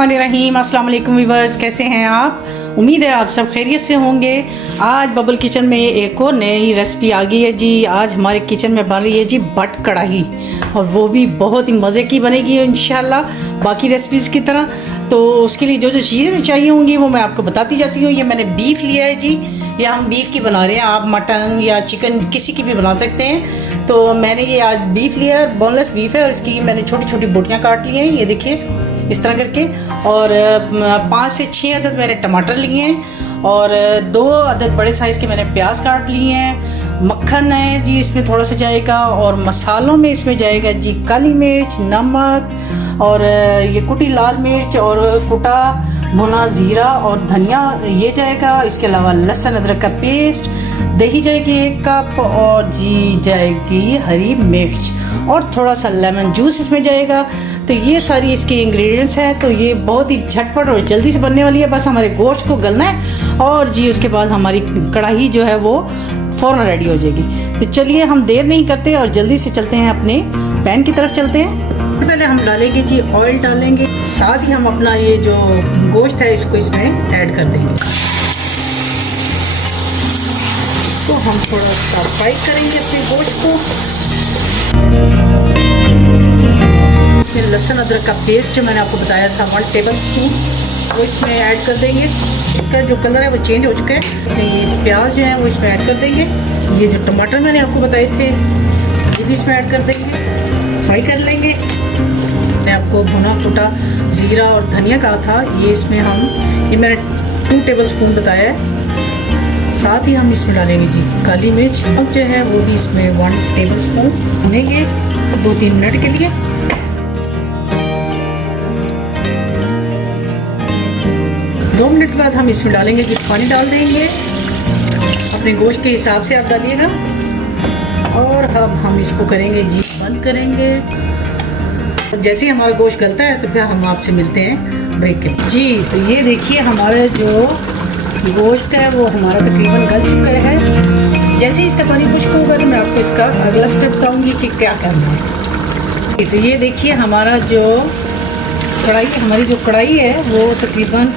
बिस्मिल्लाहिर्रहमानिर्रहीम। अस्सलाम वालेकुम व्यूअर्स, कैसे हैं आप? उम्मीद है आप सब खैरियत से होंगे। आज बबल किचन में एक और नई रेसिपी आ गई है जी। आज हमारे किचन में बन रही है जी बट कढ़ाई, और वो भी बहुत ही मज़े की बनेगी इंशाल्लाह बाकी रेसिपीज़ की तरह। तो उसके लिए जो जो चीज़ें चाहिए होंगी वो मैं आपको बताती जाती हूँ। ये मैंने बीफ लिया है जी, या हम बीफ की बना रहे हैं, आप मटन या चिकन किसी की भी बना सकते हैं। तो मैंने ये आज बीफ लिया है, बोनलेस बीफ है, और इसकी मैंने छोटी छोटी बोटियाँ काट ली हैं, ये देखिए इस तरह करके। और 5 से 6 अदद मैंने टमाटर लिए हैं, और 2 अदद बड़े साइज़ के मैंने प्याज काट लिए हैं। मक्खन है जी इसमें थोड़ा सा जाएगा, और मसालों में इसमें जाएगा जी काली मिर्च, नमक, और ये कुटी लाल मिर्च, और कुटा भुना ज़ीरा और धनिया ये जाएगा। इसके अलावा लहसुन अदरक का पेस्ट, दही जाएगी 1 कप, और जी जाएगी हरी मिर्च, और थोड़ा सा लेमन जूस इसमें जाएगा। तो ये सारी इसके इंग्रेडिएंट्स हैं। तो ये बहुत ही झटपट और जल्दी से बनने वाली है। बस हमारे गोश्त को गलना है, और जी उसके बाद हमारी कढ़ाई जो है वो फ़ौरन रेडी हो जाएगी। तो चलिए हम देर नहीं करते और जल्दी से चलते हैं, अपने पैन की तरफ चलते हैं। पहले हम डालेंगे जी ऑयल डालेंगे, साथ ही हम अपना ये जो गोश्त है इसको इसमें ऐड कर देंगे। इसको हम थोड़ा सा फ्राई करेंगे अपने गोश्त को। इसमें लहसुन अदरक का पेस्ट जो मैंने आपको बताया था 1 टेबल स्पून, वो इसमें ऐड कर देंगे। इसका जो कलर है वो चेंज हो चुका है। ये प्याज जो है वो इसमें ऐड कर देंगे। ये जो टमाटर मैंने आपको बताए थे ये भी इसमें ऐड कर देंगे, फ्राई कर लेंगे। मैंने आपको भुना कुटा ज़ीरा और धनिया कहा था, ये इसमें ये मैंने 2 टेबल स्पून बताया है। साथ ही हम इसमें डालेंगे जी काली मिर्च जो है वो भी इसमें 1 टेबल स्पून भुनेंगे 2-3 मिनट के लिए। 2 मिनट बाद हम इसमें डालेंगे जी पानी डाल देंगे, अपने गोश्त के हिसाब से आप डालिएगा। और अब हम इसको करेंगे जी बंद करेंगे। जैसे ही हमारा गोश्त गलता है तो फिर हम आपसे मिलते हैं ब्रेक के जी। तो ये देखिए हमारा जो गोश्त है वो हमारा तकरीबन गल चुका है। जैसे ही इसका पानी खुश्क होगा तो मैं आपको इसका अगला स्टेप बताऊंगी कि क्या करना है। तो ये देखिए हमारा जो हमारी जो कढ़ाई है वो तकरीबन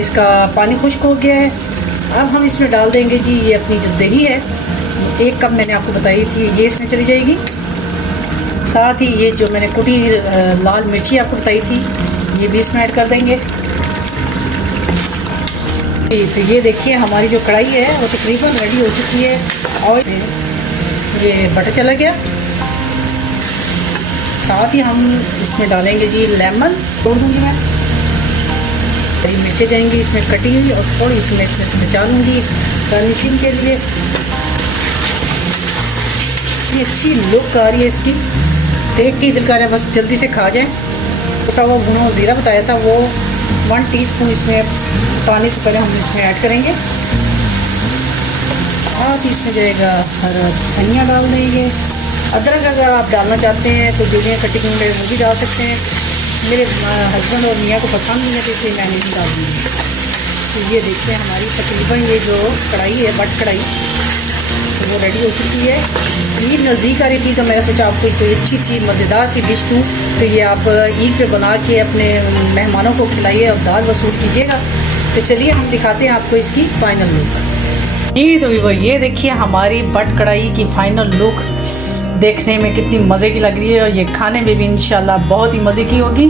इसका पानी खुश्क हो गया है। अब हम इसमें डाल देंगे जी ये अपनी जो दही है 1 कप मैंने आपको बताई थी, ये इसमें चली जाएगी। साथ ही ये जो मैंने कुटी लाल मिर्ची आपको बताई थी ये भी इसमें ऐड कर देंगे। तो ये देखिए हमारी जो कढ़ाई है वो तकरीबन रेडी हो चुकी है, और ये बटर चला गया। साथ ही हम इसमें डालेंगे जी लेमन, तोड़ दूँगी मैं। हरी मिर्चें जाएंगी इसमें कटी हुई, और थोड़ी इसमें से बचा लूँगी गार्निशिंग के लिए। ये अच्छी लुक आ रही है इसकी, देख के दिल कर रहा है बस जल्दी से खा जाए। कुटा हुआ भुना ज़ीरा बताया था वो 1 टीस्पून इसमें पानी से पहले हम इसमें ऐड करेंगे। साथ ही इसमें जाएगा हरा धनिया डाल देंगे। अदरक अगर आप डालना चाहते हैं तो जो कटिंग में वो भी डाल सकते हैं। मेरे हस्बैंड और मियाँ को पसंद नहीं है तो इसलिए मैं नहीं डालूँगी। तो ये देखिए हमारी तकरीबन ये जो कढ़ाई है बट कढ़ाई तो वो रेडी हो चुकी है। ईद नज़दीक आ रही थी तो मैंने सोचा आपको कोई अच्छी सी मज़ेदार सी डिश दूँ। तो ये आप ईद पे बना के अपने मेहमानों को खिलाइए और दाल वसूल कीजिएगा। तो चलिए हम दिखाते हैं आपको इसकी फ़ाइनल लुक जी। तो व्यूअर ये देखिए हमारी बट कढ़ाई की फ़ाइनल लुक देखने में कितनी मज़े की लग रही है, और ये खाने में भी इंशाल्लाह बहुत ही मज़े की होगी।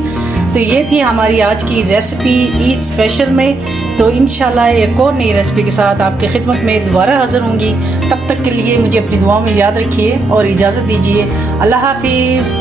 तो ये थी हमारी आज की रेसिपी ईद स्पेशल में। तो इंशाल्लाह एक और नई रेसिपी के साथ आपकी खिदमत में दोबारा हाज़िर होंगी। तब तक के लिए मुझे अपनी दुआओं में याद रखिए और इजाज़त दीजिए। अल्लाह हाफिज़।